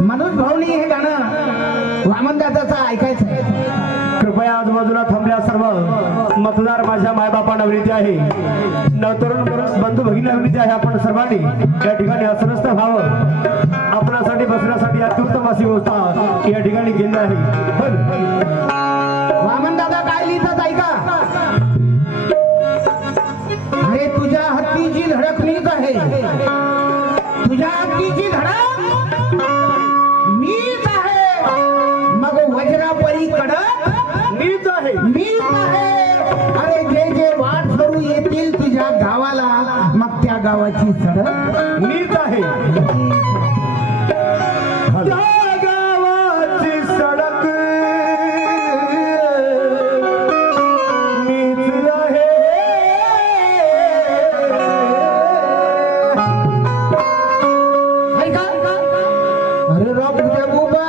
मनोज भाऊनी हे गाणं वामनदादाचं ऐकायचं. कृपया आजूबाजूला थांबल्या सर्व मतदार माझ्या मायबापांना विनंती आहे, नवतरुण बंधू भगिनीला विनंती आहे, आपण सर्वांनी या ठिकाणी अस्वस्थ व्हावं. आपणासाठी बसण्यासाठी अत्युत्तम अशी व्यवस्था या ठिकाणी केली आहे. वामनदादा काय लिहितात ऐका. अरे तुझ्या हत्तीची धडक मीच आहे, तुझ्या हत्तीची धडक मीच आहे, मग वज्रापरी कडक मीच आहे, मीच आहे. अरे जे जे वाट करू येतील तुझ्या गावाला, मग त्या गावाची सडक मीच आहे. त्या गावाची सडक मीच आहे. ऐका. अरे राव तुझ्या गोबा